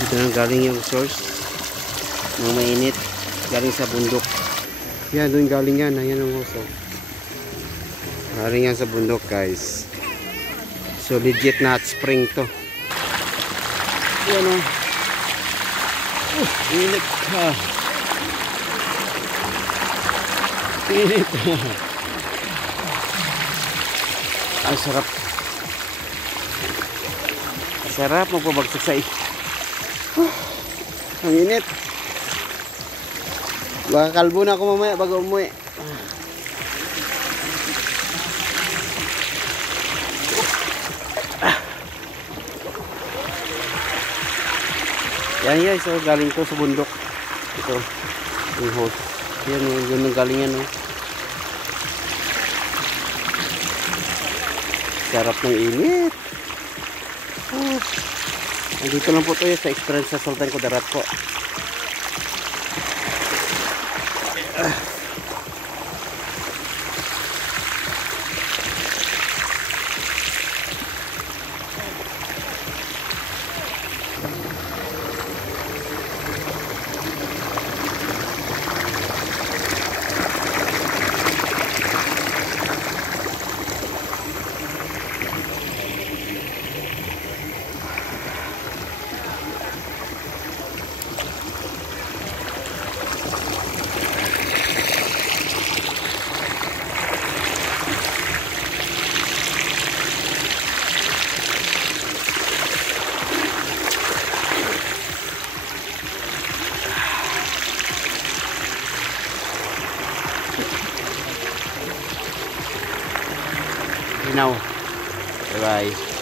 Dito na galing yung source ng mainit. Galing sa bundok. Yan, doon galing yan. Ayan ang oso. Galing yan sa bundok, guys. So, legit na hot spring to. Yan o. Init. Init. Ang sarap. Sarap magpabagsak sa ang init. Baka kalbo na ako mamaya bago umuwi. Yan guys, so galing ko sa bundok. Ito, yung hose. Yan, yun ang galing yan. Sarap ng init. Nandito lang po tayo sa experience sa Sultan Kudarat po. Now, bye bye.